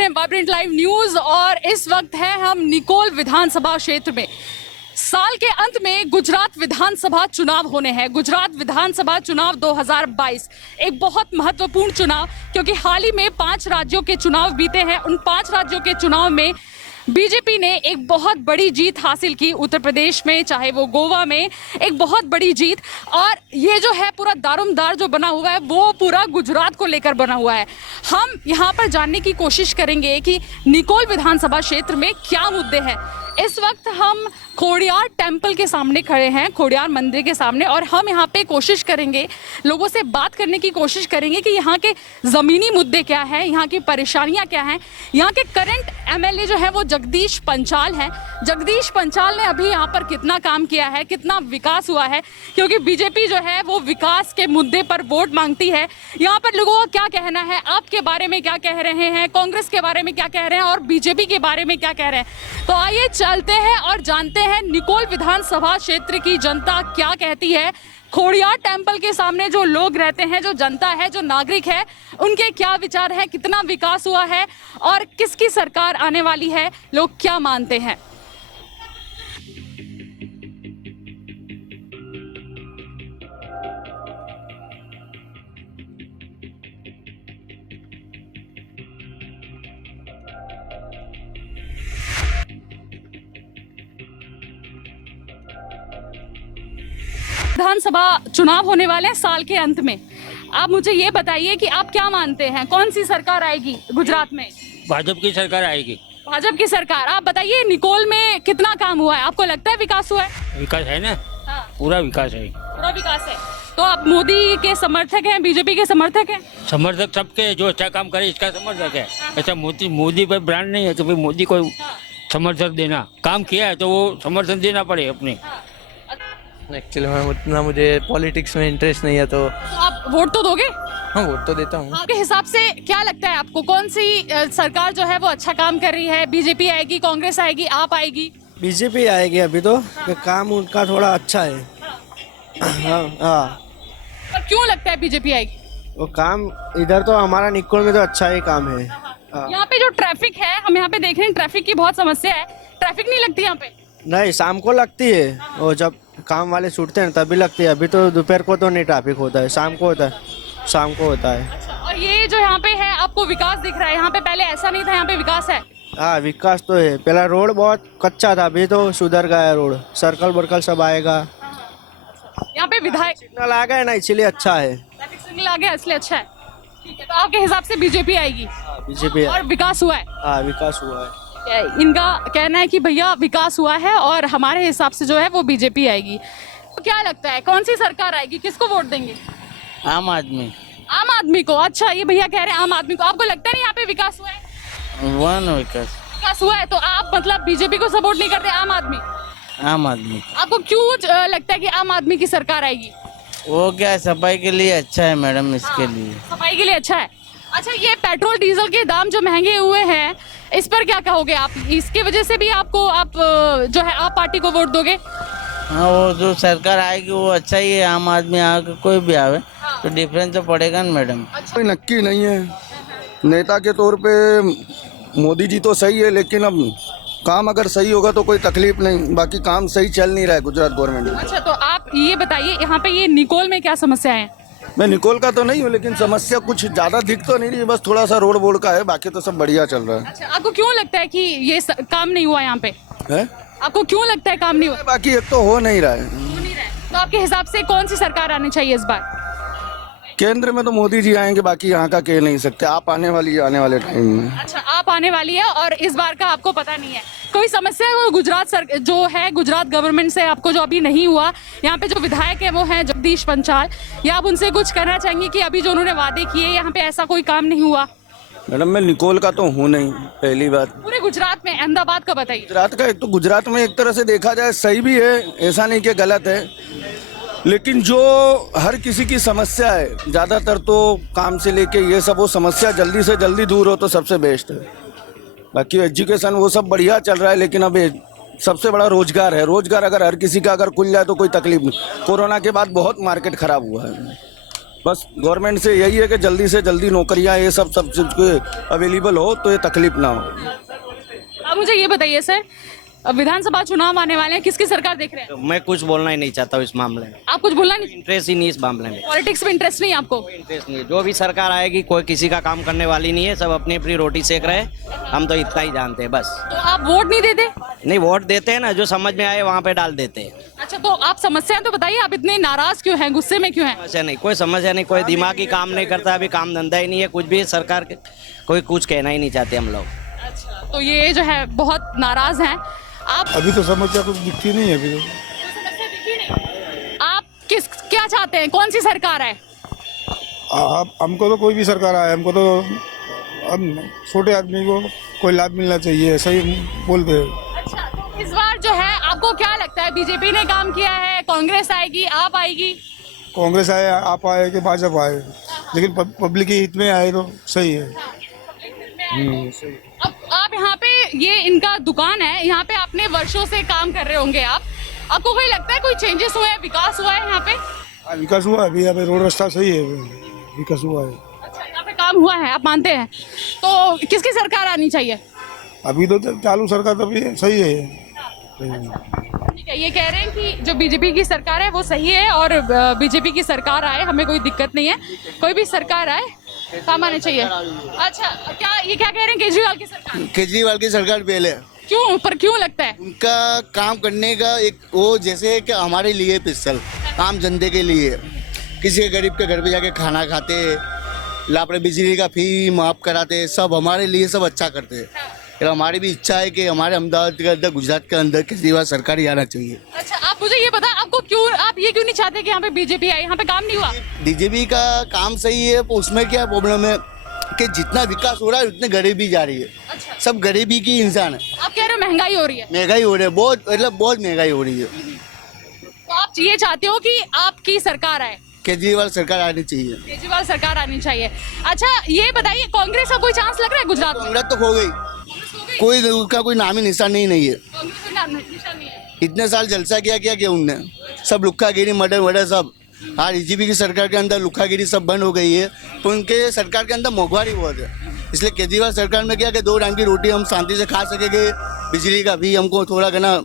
रहे हैं vibrant live news और इस वक्त है हम निकोल विधानसभा क्षेत्र में। साल के अंत में गुजरात विधानसभा चुनाव होने हैं। गुजरात विधानसभा चुनाव 2022 एक बहुत महत्वपूर्ण चुनाव, क्योंकि हाल ही में 5 राज्यों के चुनाव बीते हैं। उन 5 राज्यों के चुनाव में बीजेपी ने एक बहुत बड़ी जीत हासिल की। उत्तर प्रदेश में, चाहे वो गोवा में, एक बहुत बड़ी जीत। और ये जो है पूरा दारोमदार जो बना हुआ है वो पूरा गुजरात को लेकर बना हुआ है। हम यहाँ पर जानने की कोशिश करेंगे कि निकोल विधानसभा क्षेत्र में क्या मुद्दे हैं। इस वक्त हम खोड़ियार टेम्पल के सामने खड़े हैं, खोड़ियार मंदिर के सामने, और हम यहाँ पे कोशिश करेंगे, लोगों से बात करने की कोशिश करेंगे कि यहाँ के ज़मीनी मुद्दे क्या हैं, यहाँ की परेशानियाँ क्या हैं। यहाँ के करंट एमएलए जो है वो जगदीश पंचाल हैं। जगदीश पंचाल ने अभी यहाँ पर कितना काम किया है, कितना विकास हुआ है, क्योंकि बीजेपी जो है वो विकास के मुद्दे पर वोट मांगती है। यहाँ पर लोगों का क्या कहना है, आपके बारे में क्या कह रहे हैं, कांग्रेस के बारे में क्या कह रहे हैं और बीजेपी के बारे में क्या कह रहे हैं। तो आइए चलते हैं और जानते हैं निकोल विधानसभा क्षेत्र की जनता क्या कहती है। खोड़ियार टेम्पल के सामने जो लोग रहते हैं, जो जनता है, जो नागरिक है, उनके क्या विचार है, कितना विकास हुआ है और किसकी सरकार आने वाली है, लोग क्या मानते हैं। विधानसभा चुनाव होने वाले हैं साल के अंत में। आप मुझे ये बताइए कि आप क्या मानते हैं, कौन सी सरकार आएगी गुजरात में? भाजपा की सरकार आएगी। भाजपा की सरकार। आप बताइए निकोल में कितना काम हुआ है, आपको लगता है विकास हुआ है? विकास है ना। हाँ। पूरा विकास है। पूरा विकास है। तो आप मोदी के समर्थक हैं, बीजेपी के समर्थक हैं? समर्थक सबके, जो अच्छा काम करे इसका समर्थक है। ऐसा मोदी पर ब्रांड नहीं है कि भाई मोदी को समर्थन देना, काम किया है तो वो समर्थन देना पड़े अपने। एक्चुअली मैं उतना, मुझे पॉलिटिक्स में इंटरेस्ट नहीं है। तो आप वोट तो दोगे? हाँ, वोट तो देता हूँ। आपके हिसाब से क्या लगता है आपको, कौन सी सरकार जो है वो अच्छा काम कर रही है? बीजेपी आएगी, कांग्रेस आएगी, आप आएगी? बीजेपी आएगी अभी तो। काम उनका थोड़ा अच्छा है। हाँ। पर क्यों लगता है बीजेपी आएगी? वो काम इधर तो हमारा निकोल में तो अच्छा ही काम है। यहाँ पे जो ट्रैफिक है, हम यहाँ पे देख रहे हैं ट्रैफिक की बहुत समस्या है। ट्रैफिक नहीं लगती यहाँ पे? नहीं, शाम को लगती है, और जब काम वाले छूटते हैं तभी लगती है। अभी तो दोपहर को तो नहीं ट्रैफिक होता है, शाम को होता है। शाम को होता है। अच्छा, और ये जो यहाँ पे है आपको विकास दिख रहा है, यहाँ पे पहले ऐसा नहीं था, यहाँ पे विकास है? हाँ, विकास तो है। पहला रोड बहुत कच्चा था, अभी तो सुधर गया रोड। सर्कल वर्कल सब आएगा। यहाँ पे विधायक सिग्नल आ गए ना, इसलिए अच्छा है। ट्रैफिक सिग्नल आ गया इसलिए अच्छा है। ठीक है, तो आपके हिसाब से बीजेपी आएगी बीजेपी। और विकास हुआ है? हाँ, विकास हुआ है। इनका कहना है कि भैया विकास हुआ है और हमारे हिसाब से जो है वो बीजेपी आएगी। तो क्या लगता है कौन सी सरकार आएगी, किसको वोट देंगे? आम आदमी। आम आदमी को। अच्छा, ये भैया कह रहे हैं आम आदमी को। आपको लगता नहीं यहाँ पे विकास हुआ है? विकास हुआ है तो आप मतलब बीजेपी को सपोर्ट नहीं करते, आम आदमी? आम आदमी। आपको क्यों लगता है कि आम आदमी की सरकार आएगी? वो क्या सफाई के लिए अच्छा है मैडम, इसके लिए। सफाई के लिए अच्छा है। अच्छा, ये पेट्रोल डीजल के दाम जो महंगे हुए हैं, इस पर क्या कहोगे आप? इसकी वजह से भी आप जो है आप पार्टी को वोट दोगे? हाँ, वो जो सरकार आएगी वो अच्छा ही है। आम आदमी आके कोई भी आवे तो डिफरेंस तो पड़ेगा ना मैडम। कोई नक्की नहीं है। नेता के तौर पे मोदी जी तो सही है, लेकिन अब काम अगर सही होगा तो कोई तकलीफ नहीं। बाकी काम सही चल नहीं रहा है गुजरात गवर्नमेंट में। अच्छा, तो आप ये बताइए यहाँ पे ये निकोल में क्या समस्या है? मैं निकोल का तो नहीं हूँ, लेकिन समस्या कुछ ज़्यादा दिख तो नहीं रही है। बस थोड़ा सा रोड बोर्ड का है, बाकी तो सब बढ़िया चल रहा है। अच्छा, आपको क्यों लगता है कि ये काम नहीं हुआ यहाँ पे? है? आपको क्यों लगता है काम नहीं हुआ? बाकी एक तो हो नहीं रहा है। हो नहीं रहा है। तो आपके हिसाब से कौन सी सरकार आनी चाहिए इस बार? केंद्र में तो मोदी जी आएंगे, बाकी यहाँ का कह नहीं सकते। आप आने वाली है आने वाले टाइम में। अच्छा, आप आने वाली है और इस बार का आपको पता नहीं है। कोई समस्या है वो जो है गुजरात गवर्नमेंट से आपको जो अभी नहीं हुआ? यहाँ पे जो विधायक है वो है जगदीश पंचाल, या आप उनसे कुछ कहना चाहेंगे कि अभी जो उन्होंने वादे किए यहाँ पे ऐसा कोई काम नहीं हुआ? मैडम, मैं निकोल का तो हूँ नहीं, पहली बात। पूरे गुजरात में, अहमदाबाद का बताइए। गुजरात का, एक तो गुजरात में एक तरह से देखा जाए सही भी है, ऐसा नहीं कि गलत है, लेकिन जो हर किसी की समस्या है, ज़्यादातर तो काम से लेके ये सब, वो समस्या जल्दी से जल्दी दूर हो तो सबसे बेस्ट है। बाकी एजुकेशन वो सब बढ़िया चल रहा है, लेकिन अब सबसे बड़ा रोजगार है। रोजगार अगर हर किसी का अगर खुल जाए तो कोई तकलीफ नहीं। कोरोना के बाद बहुत मार्केट खराब हुआ है। बस गवर्नमेंट से यही है कि जल्दी से जल्दी नौकरियां ये सब अवेलेबल हो तो ये तकलीफ ना हो। अब मुझे ये बताइए सर, अब विधानसभा चुनाव आने वाले हैं, किसकी सरकार देख रहे हैं? मैं कुछ बोलना ही नहीं चाहता हूँ इस मामले में। आप कुछ बोलना नहीं, इंटरेस्ट ही नहीं इस मामले में। पॉलिटिक्स में इंटरेस्ट नहीं है आपको? इंटरेस्ट नहीं है। जो भी सरकार आएगी कोई किसी का काम करने वाली नहीं है, सब अपनी अपनी रोटी सेक रहे हैं। हम तो इतना ही जानते हैं बस। तो आप वोट नहीं देते? नहीं, वोट देते हैं ना, जो समझ में आए वहाँ पे डाल देते हैं। अच्छा, तो आप समस्याएं तो बताइए, आप इतने नाराज क्यों हैं, गुस्से में क्यों हैं? समस्या नहीं, कोई समस्या नहीं, कोई दिमागी काम नहीं करता, अभी काम धंधा ही नहीं है कुछ भी। सरकार के कोई कुछ कहना ही नहीं चाहते हम लोग। अच्छा, तो ये जो है बहुत नाराज हैं आप। अभी तो समस्या कुछ दिखती नहीं है अभी तो। समस्या दिखी नहीं। आप क्या चाहते हैं, कौन सी सरकार है? हमको तो कोई भी सरकार आए, हमको तो हम छोटे आदमी को कोई लाभ मिलना चाहिए, ऐसा ही बोलते हैं। अच्छा, तो इस बार जो है आपको क्या लगता है, बीजेपी ने काम किया है, कांग्रेस आएगी, आप आएगी? कांग्रेस आए, आप आए कि भाजपा आए, लेकिन पब्लिक के हित में आए तो सही है। अब आप यहाँ पे, ये इनका दुकान है, यहाँ पे आपने वर्षों से काम कर रहे होंगे आप, आपको कोई लगता है कोई चेंजेस हुए हैं, विकास हुआ है यहाँ पे? विकास हुआ है, अभी यहाँ पे रोड रास्ता सही है, विकास हुआ है। अच्छा, यहाँ पे काम हुआ है, आप मानते हैं? तो किसकी सरकार आनी चाहिए? अभी तो चालू सरकार तो अभी सही है। ठीक है, ये कह रहे हैं कि जो बीजेपी की सरकार है वो सही है और बीजेपी की सरकार आए, हमें कोई दिक्कत नहीं है, कोई भी सरकार आए काम आने चाहिए। अच्छा, ये क्या कह रहे हैं, केजरीवाल की सरकार? केजरीवाल की सरकार पहले। क्यों, पर क्यों लगता है? उनका काम करने का एक वो जैसे कि हमारे लिए पिस्तल, आम जनता के लिए, किसी गरीब के घर पे जाके खाना खाते, लापरे बिजली का फी माफ कराते, सब हमारे लिए सब अच्छा करते। हमारी भी इच्छा है कि हमारे अहमदाबाद के अंदर, गुजरात के अंदर केजरीवाल सरकार ही आना चाहिए। अच्छा, आप मुझे ये बता, आपको क्यों, आप ये क्यों नहीं चाहते कि यहाँ पे बीजेपी आए? यहाँ पे काम नहीं हुआ? बीजेपी का काम सही है, उसमें क्या प्रॉब्लम है कि जितना विकास हो रहा है उतनी गरीबी जा रही है। अच्छा। सब गरीबी की इंसान है। आप कह रहे हो महंगाई हो रही है? महंगाई हो रही है, बहुत, मतलब बहुत महंगाई हो रही है। तो आप ये चाहते हो कि आपकी सरकार आए, केजरीवाल सरकार आनी चाहिए। केजरीवाल सरकार आनी चाहिए। अच्छा, ये बताइए, कांग्रेस का कोई चांस लग रहा है गुजरात में? कांग्रेस तो हो गई, कोई उसका कोई नाम ही निशान नहीं है। कांग्रेस का नाम निशान नहीं है। इतने साल जलसा किया उनने, सब लुक्खागिरी, मर्डर वर्डर सब। हाँ, बीजेपी की सरकार के अंदर लुक्खागिरी सब बंद हो गई है, तो उनके सरकार के अंदर मोहवारी बहुत है। इसलिए केजरीवाल सरकार में क्या कि 2 टाइम की रोटी हम शांति से खा सकेंगे, बिजली का भी हमको थोड़ा कहना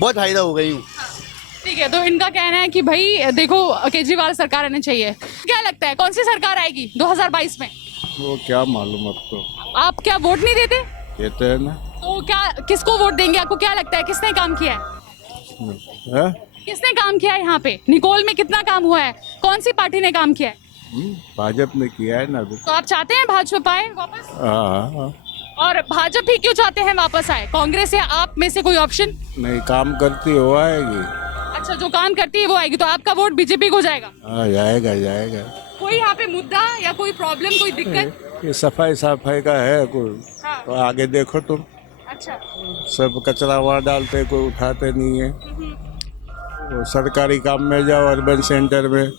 बहुत फायदा हो गई हूँ। ठीक है, तो इनका कहना है कि भाई देखो, केजरीवाल सरकार आनी चाहिए। क्या लगता है कौन सी सरकार आएगी 2022 में? वो क्या मालूम आपको? आप क्या वोट नहीं देते? देते हैं ना। तो क्या, किसको वोट देंगे? आपको क्या लगता है किसने काम किया है? किसने काम किया है यहाँ पे? निकोल में कितना काम हुआ है? कौन सी पार्टी ने काम किया है? भाजपा ने किया है ना अभी। तो आप चाहते हैं भाजपा आए वापस? हाँ, और भाजपा ही क्यों चाहते हैं वापस आए? कांग्रेस या आप में से कोई ऑप्शन? नहीं, काम करती हो आएगी। अच्छा, जो काम करती है वो आएगी, तो आपका वोट बीजेपी को जाएगा? हाँ, जाएगा जाएगा। कोई यहाँ पे मुद्दा या कोई प्रॉब्लम, कोई दिक्कत? ये सफाई का है कोई, हाँ। तो आगे देखो तुम। अच्छा। सब कचरा वहाँ डालते, कोई उठाते नहीं है। तो सरकारी काम में जाओ, अर्बन सेंटर में,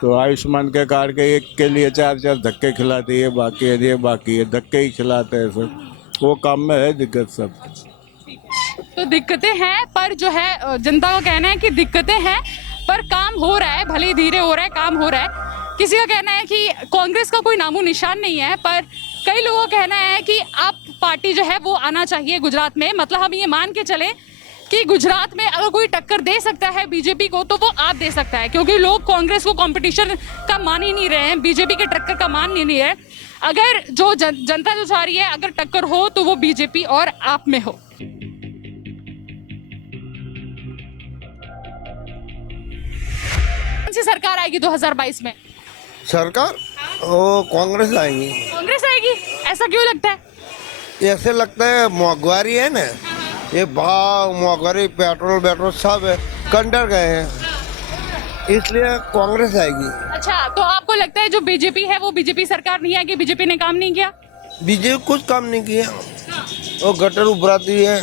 तो आयुष्मान के कार्ड के एक के लिए 4 धक्के खिलाती है, बाकी है धक्के ही खिलाते हैं सब। वो काम में है दिक्कत सब। तो दिक्कतें हैं, पर जो है जनता का कहना है कि दिक्कतें हैं पर काम हो रहा है, भले धीरे हो रहा है, काम हो रहा है। किसी का कहना है कि कांग्रेस का कोई नामो निशान नहीं है, पर कई लोगों का कहना है कि आप पार्टी जो है वो आना चाहिए गुजरात में। मतलब हम ये मान के चले कि गुजरात में अगर कोई टक्कर दे सकता है बीजेपी को तो वो आप दे सकता है, क्योंकि लोग कांग्रेस को कंपटीशन का मान ही नहीं रहे हैं, बीजेपी के टक्कर का मान नहीं रहे। अगर जो जनता जो चाह रही है, अगर टक्कर हो तो वो बीजेपी और आप में हो। कौन सी सरकार आएगी 2022 में? सरकार वो कांग्रेस आएगी। कांग्रेस आएगी? ऐसा क्यों लगता है? ऐसे लगता है महंगाई है ना, ये भाव महंगाई, पेट्रोल सब है कंडर गए हैं, इसलिए कांग्रेस आएगी। अच्छा, तो आपको लगता है जो बीजेपी है वो बीजेपी सरकार नहीं आएगी, बीजेपी ने काम नहीं किया? बीजेपी कुछ काम नहीं किया, वो गटर उभराती है,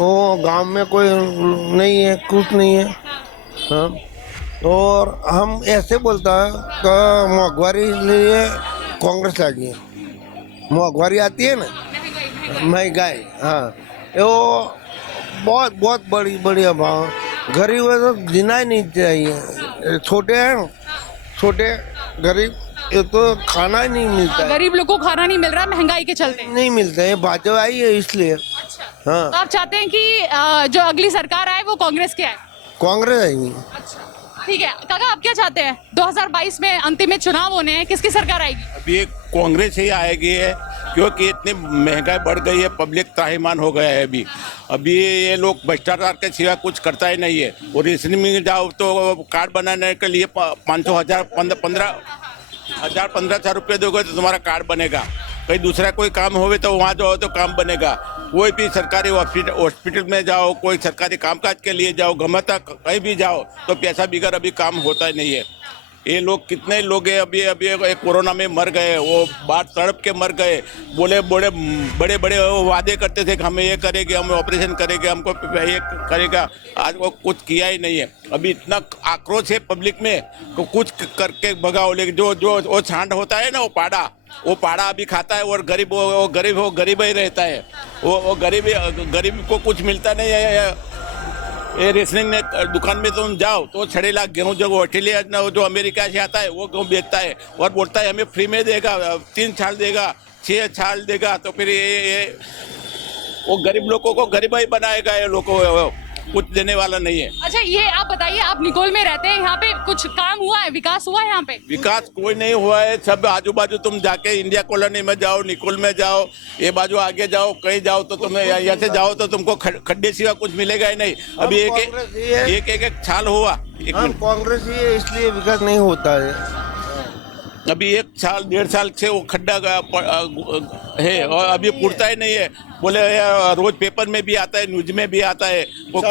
वो गांव में कोई नहीं है, कुछ नहीं है। हाँ, और हम ऐसे बोलता है कि महंगाई लिए कांग्रेस आएगी। महंगाई आती है ना, महंगाई, हाँ, वो बहुत बड़ी भाव, गरीब है तो जीना ही नहीं चाहिए। छोटे हैं, छोटे गरीब ये तो खाना ही नहीं मिलता है, गरीब लोग को खाना नहीं मिल रहा महंगाई के चलते। नहीं मिलता है, भाजपा आई है इसलिए। अच्छा। हाँ, तो आप चाहते हैं कि जो अगली सरकार आए वो कांग्रेस के आए? कांग्रेस आएगी। अच्छा, ठीक है। काका आप क्या चाहते हैं? 2022 में अंतिम में चुनाव होने हैं, किसकी सरकार आएगी? अभी एक कांग्रेस ही आएगी है, क्योंकि इतनी महंगाई बढ़ गई है, पब्लिक त्राहिमाम हो गया है। अभी ये लोग भ्रष्टाचार के सिवा कुछ करता ही नहीं है। और रेशनिंग में जाओ तो कार्ड बनाने के लिए 500 हजार 15,000 रुपये दोगे तो तुम्हारा कार्ड बनेगा। कहीं दूसरा कोई काम होवे तो वहाँ जाओ तो काम बनेगा। कोई भी सरकारी हॉस्पिटल में जाओ, कोई सरकारी कामकाज के लिए जाओ, गमे तक कहीं भी जाओ तो पैसा बिगड़ अभी काम होता ही नहीं है। ये लोग कितने लोग हैं अभी कोरोना में मर गए, वो बात तड़प के मर गए। बड़े बड़े वादे करते थे कि हमें ये करेंगे, हमें ऑपरेशन करेंगे, हमको ये करेगा। आज वो कुछ किया ही नहीं है। अभी इतना आक्रोश है पब्लिक में तो कुछ करके भगाओ। लेकिन जो वो छांड होता है ना, वो पाड़ा अभी खाता है और गरीब ही रहता है। वो गरीब को कुछ मिलता नहीं है। ये रेशनिंग ने दुकान में तुम जाओ तो 6 लाख गेहूँ जो ऑस्ट्रेलिया जो अमेरिका से आता है वो गेहूँ बेचता है और बोलता है हमें फ्री में देगा, 3 छाल देगा, 6 छाल देगा। तो फिर ये वो गरीब लोगों को गरीब ही बनाएगा। ये लोगों कुछ देने वाला नहीं है। अच्छा, ये आप बताइए, आप निकोल में रहते हैं, यहाँ पे कुछ काम हुआ है, विकास हुआ है यहाँ पे? विकास कोई नहीं हुआ है। सब आजू बाजू तुम जाके इंडिया कॉलोनी में जाओ, निकोल में जाओ, ये बाजू आगे जाओ, कहीं जाओ तो तुम यहाँ से जाओ तो तुमको खड्डे सिवा कुछ मिलेगा ही नहीं। अभी एक छाल हुआ। कांग्रेस ही है इसलिए विकास नहीं होता है। अभी 1-1.5 साल से वो खड्डा है और अभी पुरता ही नहीं है। बोले रोज पेपर में भी आता है, न्यूज में भी आता है, वो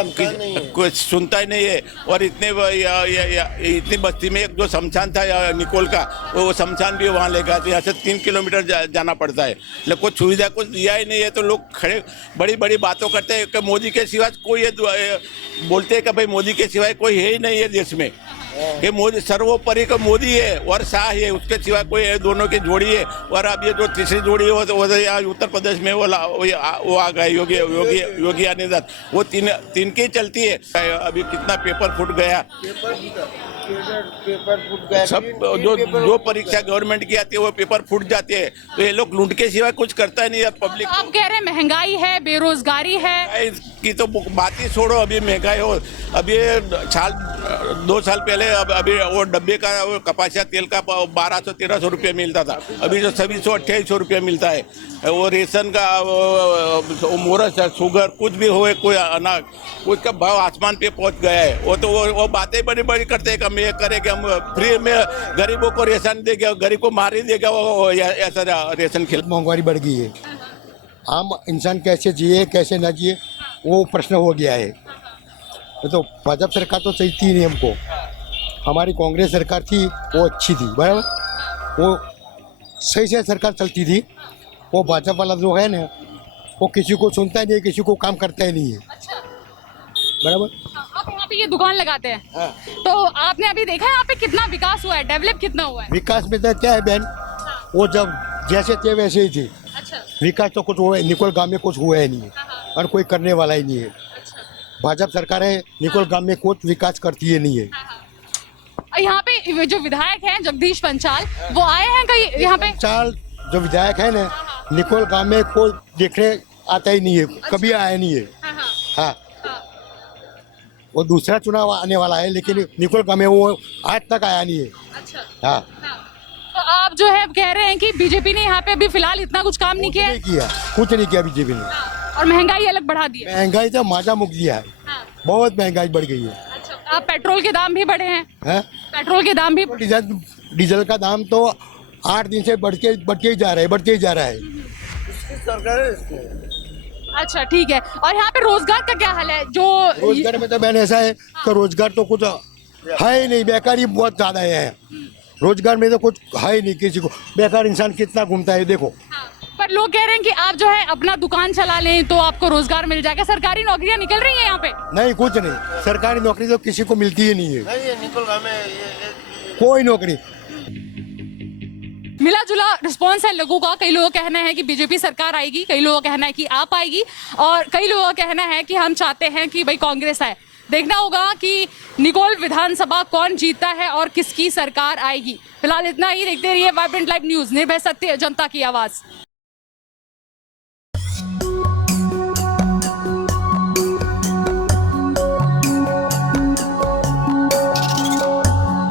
कुछ सुनता ही नहीं है। और इतनी बस्ती में एक जो शमशान था निकोल का, वो शमशान भी वहाँ लेगा तो यहाँ से 3 किलोमीटर जाना पड़ता है। लेकिन कुछ सुविधा कुछ दिया ही नहीं है। तो लोग खड़े बड़ी बातों करते हैं कि मोदी के सिवा कोई बोलते हैं कि भाई मोदी के सिवाय कोई है ही नहीं है देश में। ये मोदी सर्वोपरि का मोदी है और शाह है, उसके सिवा कोई है, दोनों की जोड़ी है। और अब ये जो तीसरी जोड़ी है वो यहाँ उत्तर प्रदेश में वो आ गए योगी आदित्यनाथ। वो तीन की चलती है। अभी कितना पेपर फूट गया, सब जो परीक्षा गवर्नमेंट की आती है वो पेपर फूट जाते हैं। तो ये लोग लूट के सिवा कुछ करता नहीं है पब्लिक। आप कह रहे हैं महंगाई है, बेरोजगारी है, इसकी तो बात ही छोड़ो। अभी महंगाई हो, अभी 2 साल पहले अभी वो डब्बे का कपासिया तेल का 1200-1300 रुपये मिलता था, अभी जो 2700-2800 रुपये मिलता है। वो रेशन का मोरस शुगर कुछ भी हो, कोई अनाज, उसका भाव आसमान पे पहुंच गया है। वो बातें बड़ी करते हैं कि हम ये करेंगे, हम फ्री में गरीबों को रेशन देंगे, गरीब को मार ही देगा। वो ऐसा रेशन खिला। महंगाई बढ़ गई है, आम इंसान कैसे जिए कैसे ना जिए वो प्रश्न हो गया है। तो भाजपा सरकार तो सही थी नहीं, हमको हमारी कांग्रेस सरकार थी वो अच्छी थी, बराबर, वो सही से सरकार चलती थी। वो भाजपा वाला जो है ना वो किसी को सुनता ही नहीं, किसी को काम करता ही नहीं है। बराबर। आप यहाँ पे ये दुकान लगाते हैं, तो आपने अभी देखा है यहाँ पे कितना विकास हुआ है, डेवलप कितना हुआ है? विकास में तो क्या है बहन, वो जब जैसे थे वैसे ही थे। अच्छा। विकास तो कुछ हुआ है, निकोल गांव में कुछ हुआ ही नहीं है और कोई करने वाला ही नहीं है। भाजपा सरकार है, निकोल गांव में कुछ विकास करती ही नहीं है। यहाँ पे जो विधायक हैं जगदीश पंचाल, वो आए हैं कहीं यहाँ पे? पंचाल जो विधायक है ना, निकोल गांव में कोई देखने आता ही नहीं है, कभी आया नहीं है। हाँ, वो दूसरा चुनाव आने वाला है, लेकिन निकोल गांव में वो आज तक आया नहीं है। हाँ, तो आप जो है कह रहे हैं कि बीजेपी ने यहाँ पे अभी फिलहाल इतना कुछ काम नहीं किया? कुछ नहीं किया बीजेपी ने। और महंगाई अलग बढ़ा दी है। महंगाई तो माजा मुक दिया है, बहुत महंगाई बढ़ गई है। अच्छा, आप पेट्रोल के दाम भी बढ़े हैं? पेट्रोल के दाम भी? डीजल का दाम तो 8 दिन से बढ़ के ही जा रहा है। अच्छा, ठीक है। और यहाँ पे रोजगार का क्या हाल है? जो रोजगार में तो मैंने ऐसा है कि रोजगार तो कुछ है ही नहीं, बेकारी बहुत ज्यादा है। रोजगार में तो कुछ है ही नहीं, किसी को बेकार इंसान कितना घूमता है देखो। पर लोग कह रहे हैं कि आप जो है अपना दुकान चला लें तो आपको रोजगार मिल जाएगा। सरकारी नौकरियां निकल रही हैं यहाँ पे? नहीं, कुछ नहीं, सरकारी नौकरी तो किसी को मिलती ही नहीं है, कोई नौकरी। मिला जुला रिस्पॉन्स है लोगों का। कई लोगों का कहना है कि बीजेपी सरकार आएगी, कई लोगों का कहना है कि आप आएगी, और कई लोगों का कहना है कि हम चाहते हैं कि भाई कांग्रेस आए। देखना होगा कि निकोल विधानसभा कौन जीतता है और किसकी सरकार आएगी। फिलहाल इतना ही, देखते रहिए वाइब्रेंट लाइव न्यूज, निर्भय सत्य जनता की आवाज।